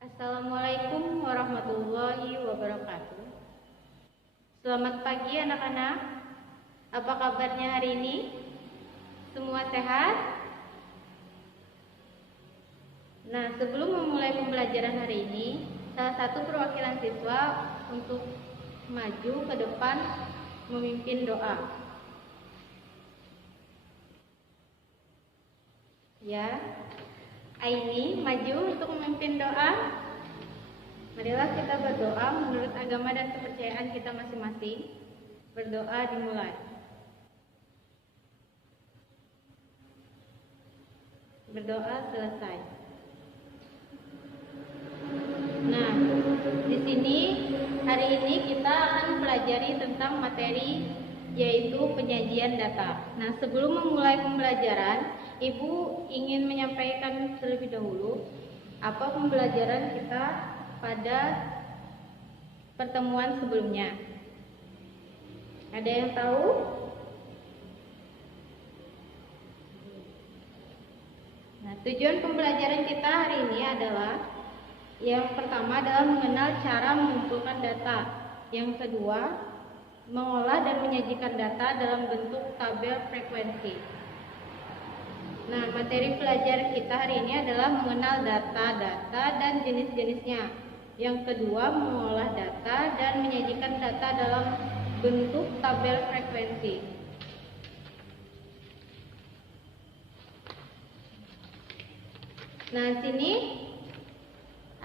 Assalamualaikum warahmatullahi wabarakatuh. Selamat pagi anak-anak. Apa kabarnya hari ini? Semua sehat? Nah, sebelum memulai pembelajaran hari ini, salah satu perwakilan siswa untuk maju ke depan memimpin doa. Ya, Aini maju untuk memimpin doa. Marilah kita berdoa menurut agama dan kepercayaan kita masing-masing. Berdoa dimulai. Berdoa selesai. Nah, di sini hari ini kita akan pelajari tentang materi yaitu penyajian data. Nah, sebelum memulai pembelajaran, Ibu ingin menyampaikan terlebih dahulu apa pembelajaran kita pada pertemuan sebelumnya. Ada yang tahu? Nah, tujuan pembelajaran kita hari ini adalah yang pertama adalah mengenal cara mengumpulkan data. Yang kedua, mengolah dan menyajikan data dalam bentuk tabel frekuensi. Nah, materi pelajaran kita hari ini adalah mengenal data dan jenis-jenisnya. Yang kedua, mengolah data dan menyajikan data dalam bentuk tabel frekuensi. Nah, sini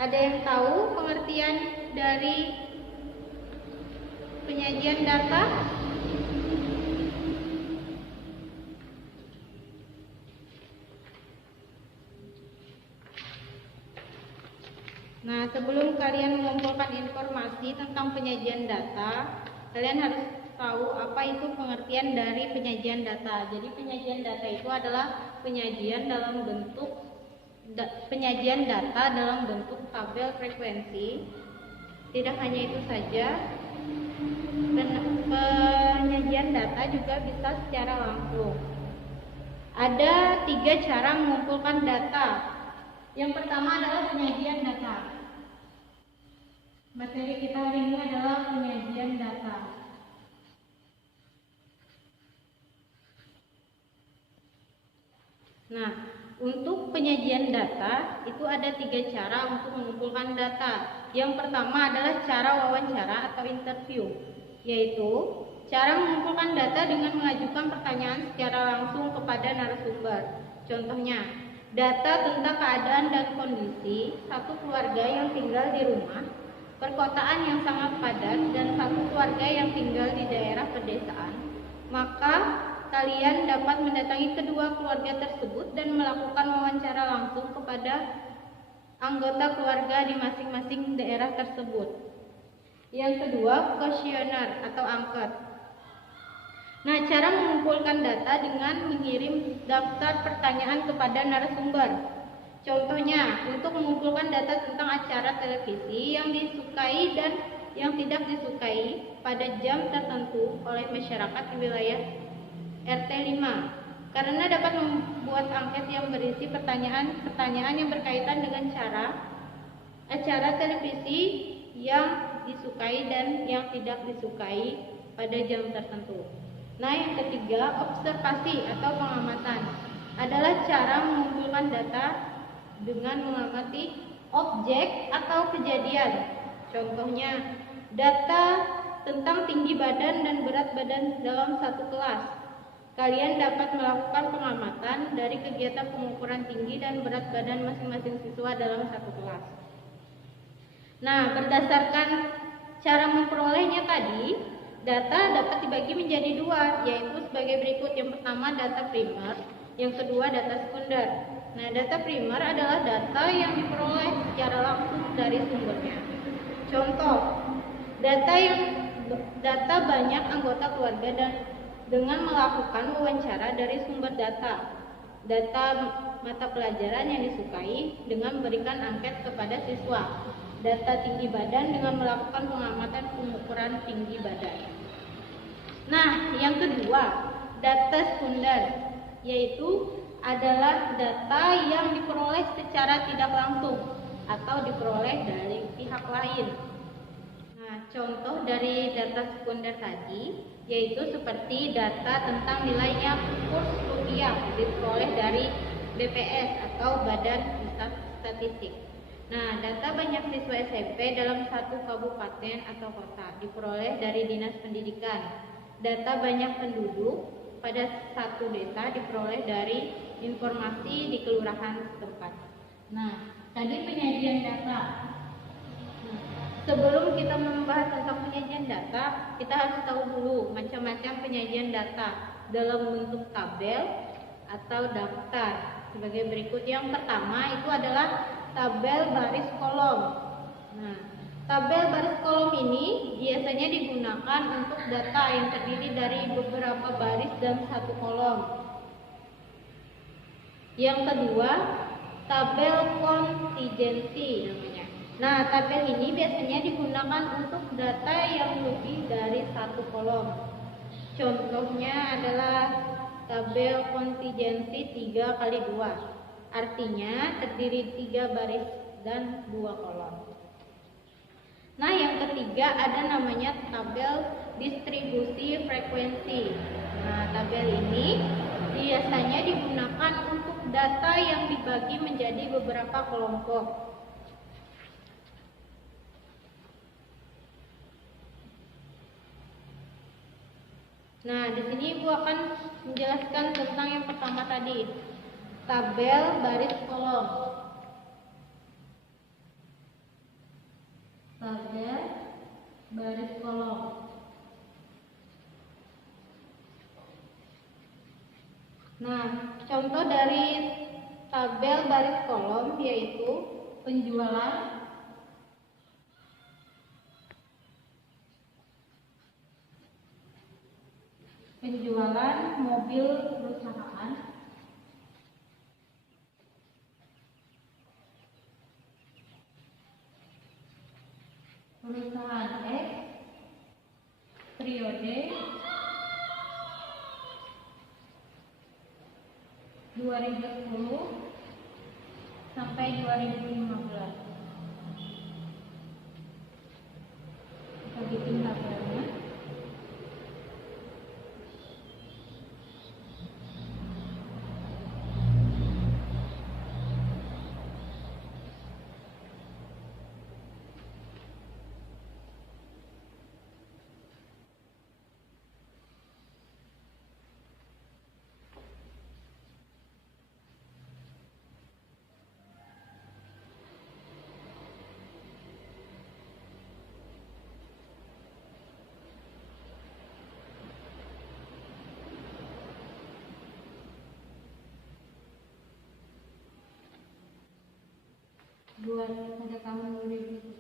ada yang tahu pengertian dari penyajian data? Nah, sebelum kalian mengumpulkan informasi tentang penyajian data, kalian harus tahu apa itu pengertian dari penyajian data. Jadi penyajian data itu adalah penyajian data dalam bentuk tabel frekuensi. Tidak hanya itu saja, penyajian data juga bisa secara langsung. Ada 3 cara mengumpulkan data. Yang pertama adalah penyajian data. Materi kita hari ini adalah penyajian data. Nah, untuk penyajian data itu ada 3 cara untuk mengumpulkan data. Yang pertama adalah cara wawancara atau interview, yaitu cara mengumpulkan data dengan mengajukan pertanyaan secara langsung kepada narasumber. Contohnya, data tentang keadaan dan kondisi satu keluarga yang tinggal di rumah perkotaan yang sangat padat dan satu keluarga yang tinggal di daerah pedesaan. Maka kalian dapat mendatangi kedua keluarga tersebut dan melakukan wawancara langsung kepada anggota keluarga di masing-masing daerah tersebut. Yang kedua, kuesioner atau angket. Nah, cara mengumpulkan data dengan mengirim daftar pertanyaan kepada narasumber. Contohnya, untuk mengumpulkan data tentang acara televisi yang disukai dan yang tidak disukai pada jam tertentu oleh masyarakat di wilayah RT 5. Karena dapat membuat angket yang berisi pertanyaan yang berkaitan dengan acara televisi yang disukai dan yang tidak disukai pada jam tertentu. Nah, yang ketiga, observasi atau pengamatan adalah cara mengumpulkan data dengan mengamati objek atau kejadian. Contohnya, data tentang tinggi badan dan berat badan dalam satu kelas. Kalian dapat melakukan pengamatan dari kegiatan pengukuran tinggi dan berat badan masing-masing siswa dalam satu kelas. Nah, berdasarkan cara memperolehnya tadi, data dapat dibagi menjadi 2, yaitu sebagai berikut. Yang pertama, data primer, yang kedua, data sekunder. Nah, data primer adalah data yang diperoleh secara langsung dari sumbernya. Contoh, data banyak anggota keluarga dan dengan melakukan wawancara dari sumber data mata pelajaran yang disukai dengan memberikan angket kepada siswa, data tinggi badan dengan melakukan pengamatan pengukuran tinggi badan. Nah, yang kedua, data sekunder, yaitu adalah data yang diperoleh secara tidak langsung. atau diperoleh dari pihak lain. Nah, contoh dari data sekunder tadi yaitu seperti data tentang nilainya kurs rupiah diperoleh dari BPS atau Badan Pusat Statistik. Nah, data banyak siswa SMP dalam satu kabupaten atau kota diperoleh dari Dinas Pendidikan. Data banyak penduduk pada satu desa diperoleh dari informasi di kelurahan setempat. Nah, tadi penyajian data. Nah, sebelum kita membahas tentang penyajian data, kita harus tahu dulu macam-macam penyajian data dalam bentuk tabel atau daftar. Sebagai berikut. Yang pertama itu adalah tabel baris kolom. Nah, tabel baris kolom ini biasanya digunakan untuk data yang terdiri dari beberapa baris dan satu kolom. Yang kedua, tabel kontingensi namanya. Nah, tabel ini biasanya digunakan untuk data yang lebih dari satu kolom. Contohnya adalah tabel kontingensi 3x2. Artinya terdiri 3 baris dan 2 kolom. Nah, yang ketiga ada namanya tabel distribusi frekuensi. Nah, tabel ini biasanya digunakan untuk data yang dibagi menjadi beberapa kelompok. Nah, di sini Ibu akan menjelaskan tentang yang pertama tadi, tabel baris kolom. Tabel baris kolom. Nah, contoh dari tabel baris kolom yaitu penjualan, mobil perusahaan, X periode 2010 sampai 2015. Kita bikin tabelnya. Buat pada tahun 2011.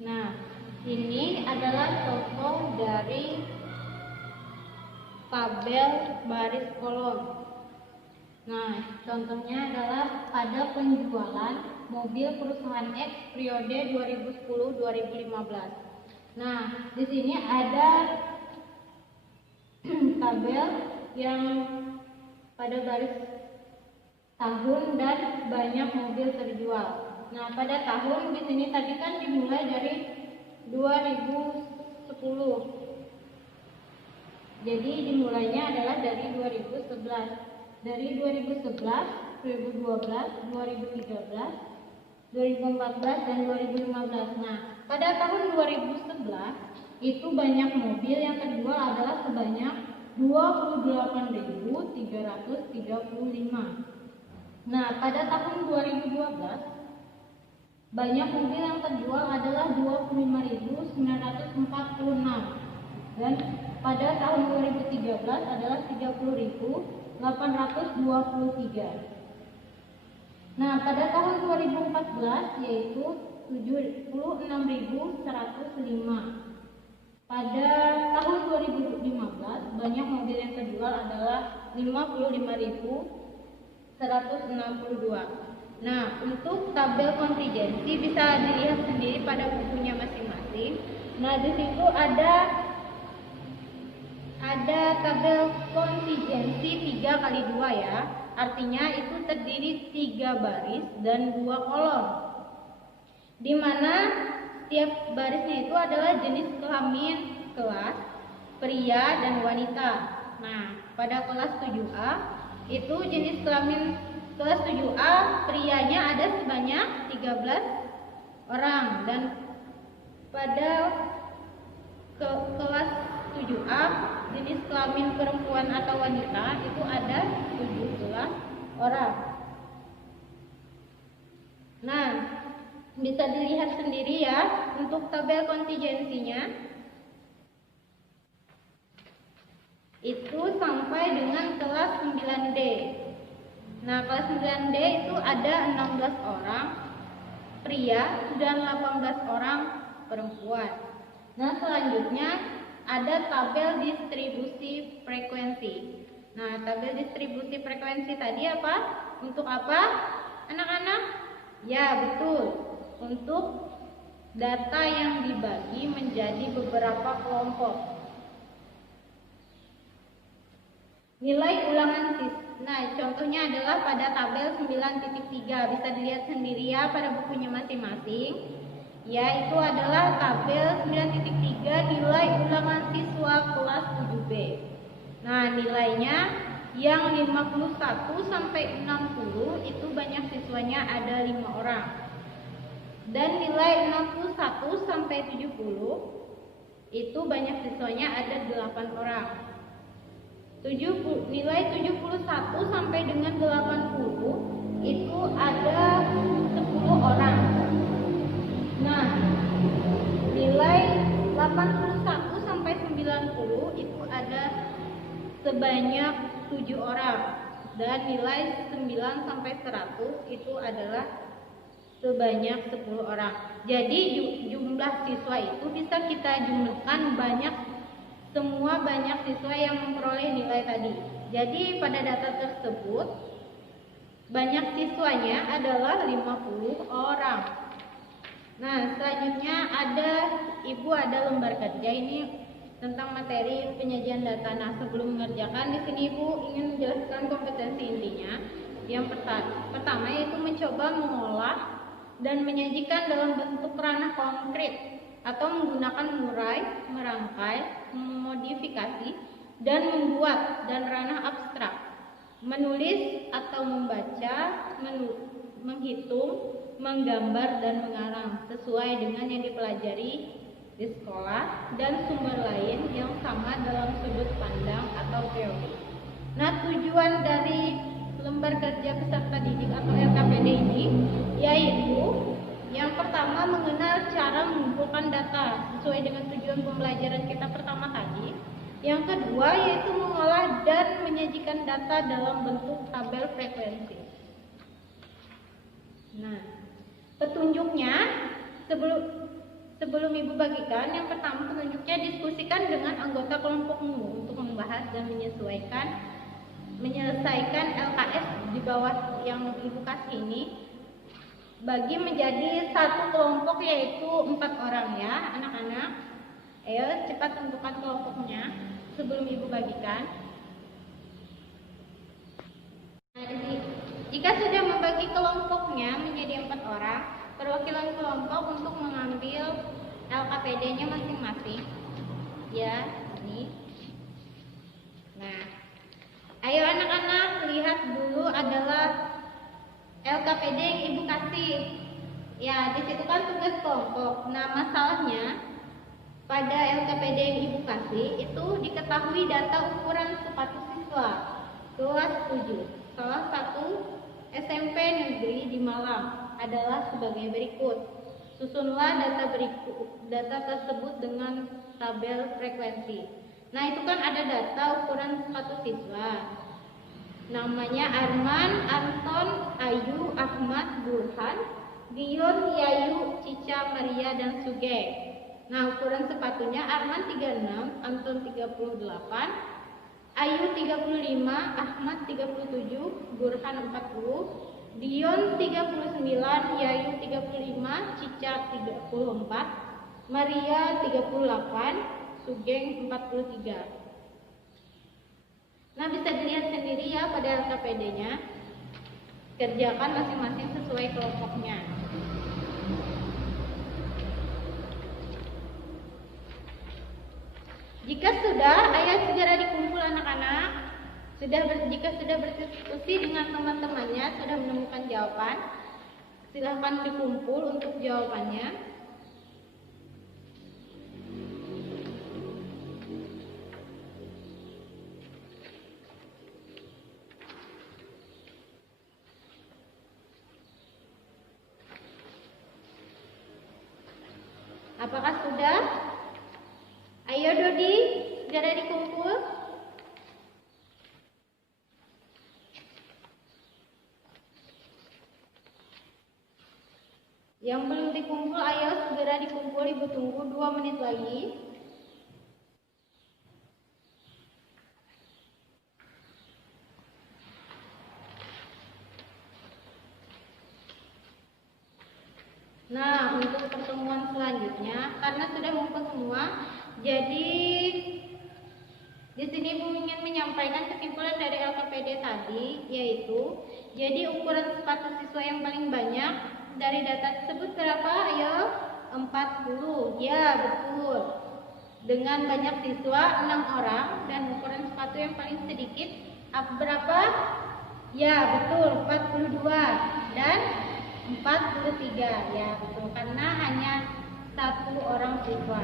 Nah, ini adalah contoh dari tabel baris kolom. Nah, contohnya adalah pada penjualan mobil perusahaan X periode 2010-2015. Nah, di sini ada tabel yang pada baris tahun dan banyak mobil terjual. Nah, pada tahun di sini tadi kan dimulai dari 2010. Jadi dimulainya adalah dari 2011. Dari 2011, 2012, 2013, 2014 dan 2015. Nah, pada tahun 2011 itu banyak mobil yang terjual adalah sebanyak 28.335. Nah, pada tahun 2012 banyak mobil yang terjual adalah 25.946 dan pada tahun 2013 adalah 30.823. Nah, pada tahun 2014 yaitu 76.105. Pada tahun 2015 banyak mobil yang terjual adalah 55.162. Nah, untuk tabel kontingensi bisa dilihat sendiri pada bukunya masing-masing. Nah, di situ ada tabel kontingensi 3x2 ya. Artinya itu terdiri 3 baris dan 2 kolom. Di mana setiap barisnya itu adalah jenis kelamin kelas pria dan wanita. Nah, pada kelas 7A itu jenis kelamin kelas 7A prianya ada sebanyak 13 orang dan pada kelas 7A jenis kelamin perempuan atau wanita itu ada 17 orang. Nah, bisa dilihat sendiri ya untuk tabel kontingensinya itu sampai dengan kelas 9D. Nah, kelas 9D itu ada 16 orang pria dan 18 orang perempuan. Nah, selanjutnya ada tabel distribusi frekuensi. Nah, tabel distribusi frekuensi tadi apa? Untuk apa, anak-anak? Ya, betul. Untuk data yang dibagi menjadi beberapa kelompok. Nilai ulangan Nah, contohnya adalah pada tabel 9.3. Bisa dilihat sendiri ya pada bukunya masing-masing. Ya, itu adalah tabel 9.3 nilai ulangan siswa kelas 7B. Nah, nilainya yang 51 sampai 60 itu banyak siswanya ada 5 orang. Dan nilai 61 sampai 70 itu banyak siswanya ada 8 orang. Nilai 71 sampai dengan 80 itu ada 10 orang. Nah, nilai 81 sampai 90 itu ada sebanyak 7 orang. Dan nilai 9 sampai 100 itu adalah sebanyak 10 orang. Jadi jumlah siswa itu bisa kita jumlahkan banyak siswa yang memperoleh nilai tadi. Jadi pada data tersebut banyak siswanya adalah 50 orang. Nah, selanjutnya Ibu ada lembar kerja ini tentang materi penyajian data. Nah, sebelum mengerjakan di sini Ibu ingin menjelaskan kompetensi intinya. Yang pertama yaitu mencoba mengolah dan menyajikan dalam bentuk ranah konkret atau menggunakan murai, merangkai, memodifikasi, dan membuat dan ranah abstrak, menulis atau membaca, menghitung, menggambar, dan mengarang sesuai dengan yang dipelajari di sekolah dan sumber lain yang sama dalam sudut pandang atau teori. Nah, tujuan dari lembar kerja peserta didik atau LKPD ini yaitu yang pertama mengenal cara mengumpulkan data sesuai dengan tujuan pembelajaran kita pertama tadi. Yang kedua yaitu mengolah dan menyajikan data dalam bentuk tabel frekuensi. Nah, petunjuknya sebelum Ibu bagikan, yang pertama petunjuknya diskusikan dengan anggota kelompokmu untuk membahas dan menyelesaikan LKS di bawah yang Ibu kasih ini. Bagi menjadi satu kelompok yaitu 4 orang ya anak-anak. Ayo cepat tentukan kelompoknya sebelum Ibu bagikan. Nah, jika sudah membagi kelompoknya menjadi 4 orang, perwakilan kelompok untuk mengambil LKPD-nya masing-masing. Ya, ini. Nah, ayo anak-anak lihat dulu adalah LKPD yang Ibu kasih. Ya, di situ kan tugas kelompok. Nah, masalahnya pada LKPD yang Ibu kasih itu diketahui data ukuran sepatu siswa kelas 7 salah satu SMP negeri di Malang adalah sebagai berikut. Susunlah data tersebut dengan tabel frekuensi. Nah, itu kan ada data ukuran sepatu siswa. Namanya Arman, Anton, Ayu, Ahmad, Burhan, Dion, Yayu, Cica, Maria, dan Suge. Nah, ukuran sepatunya Arman 36, Anton 38, Ayu 35, Ahmad 37, Burhan 40, Dion 39, Yayu 35, Cica 34, Maria 38, Sugeng 43. Nah, bisa dilihat sendiri ya pada LKPD-nya. Kerjakan masing-masing sesuai kelompoknya. Jika sudah, ayo segera dikumpul anak-anak. Jika sudah berdiskusi dengan teman-temannya, sudah menemukan jawaban, silahkan dikumpul untuk jawabannya. Apakah sudah? Ayo Dodi, segera dikumpul. Yang belum dikumpul, ayo segera dikumpul. Ibu tunggu 2 menit lagi. Nah, untuk pertemuan selanjutnya, karena sudah ngumpul semua, jadi di sini Ibu ingin menyampaikan kesimpulan dari LKPD tadi, yaitu jadi ukuran sepatu siswa yang paling banyak dari data tersebut berapa? Ayo, 40. Ya, betul. Dengan banyak siswa 6 orang dan ukuran sepatu yang paling sedikit berapa? Ya, betul, 42 dan 43. Ya, betul, karena hanya 1 orang siswa.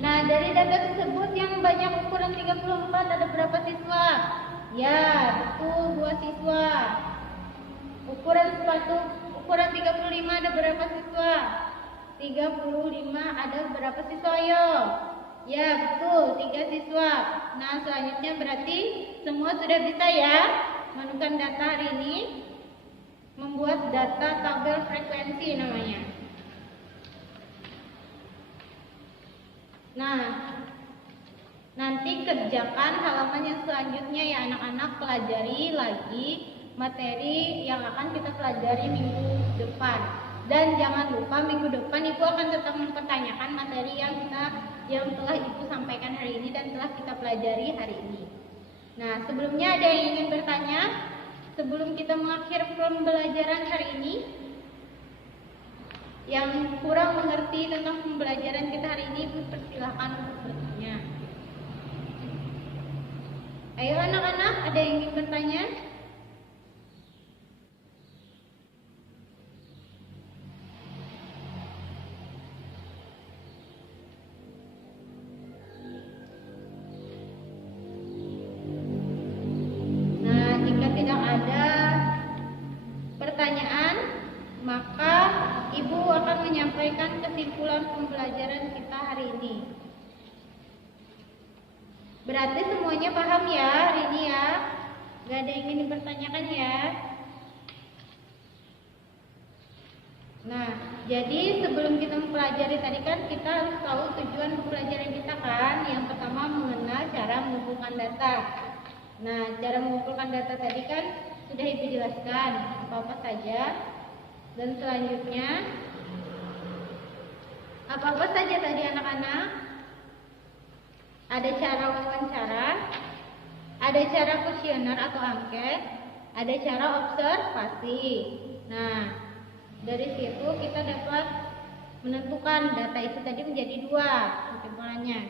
Nah, dari data tersebut yang banyak ukuran 34 ada berapa siswa? Ya, betul, 2 siswa. Ukuran sepatu ukuran 35 ada berapa siswa? 35 ada berapa siswa? Ayo. Ya, betul, 3 siswa. Nah, selanjutnya berarti semua sudah bisa ya menemukan data hari ini. Membuat data tabel frekuensi namanya. Nah, nanti kerjakan halaman yang selanjutnya ya anak-anak, pelajari lagi materi yang akan kita pelajari minggu depan. Dan jangan lupa minggu depan Ibu akan tetap mempertanyakan materi yang telah Ibu sampaikan hari ini dan telah kita pelajari hari ini. Nah, sebelumnya ada yang ingin bertanya sebelum kita mengakhiri pembelajaran hari ini? Yang kurang mengerti tentang pembelajaran kita hari ini, Ibu persilahkan untuk bertanya. Ayo anak-anak, ada yang ingin bertanya? Nah, jika tidak ada pertanyaan, maka Ibu akan menyampaikan kesimpulan pembelajaran kita hari ini. Berarti semuanya paham ya hari ini ya? Gak ada yang ingin dipertanyakan ya? Nah, jadi sebelum kita mempelajari tadi kan kita harus tahu tujuan pembelajaran kita kan. Yang pertama mengenal cara mengumpulkan data. Nah, cara mengumpulkan data tadi kan sudah Ibu jelaskan apa-apa saja. Dan selanjutnya apa-apa saja tadi anak-anak? Ada cara wawancara, ada cara kuesioner atau angket, ada cara observasi. Nah, dari situ kita dapat menentukan data itu tadi menjadi dua kesimpulannya,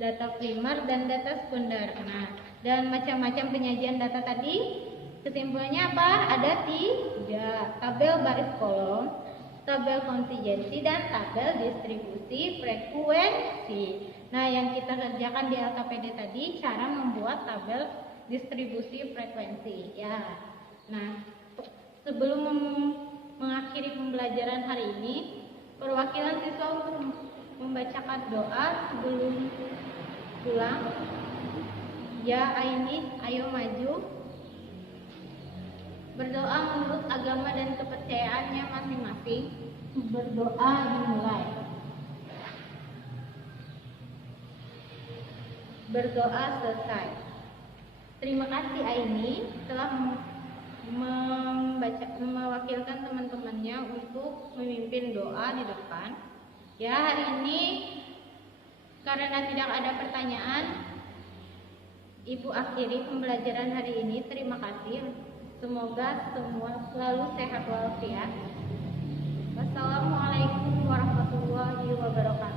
data primer dan data sekunder. Nah, dan macam-macam penyajian data tadi kesimpulannya apa? Ada tiga: tabel baris kolom, tabel kontingensi, dan tabel distribusi frekuensi. Nah, yang kita kerjakan di LKPD tadi cara membuat tabel distribusi frekuensi ya. Nah, sebelum mengakhiri pembelajaran hari ini, perwakilan siswa untuk membacakan doa sebelum pulang. Ya, Aini, ayo maju. Berdoa menurut agama dan kepercayaannya masing-masing. Berdoa dimulai. Berdoa selesai. Terima kasih Aini telah mewakilkan teman-temannya untuk memimpin doa di depan. Ya, hari ini karena tidak ada pertanyaan, Ibu akhiri pembelajaran hari ini. Terima kasih. Semoga semua selalu sehat walafiat. Wassalamualaikum warahmatullahi wabarakatuh.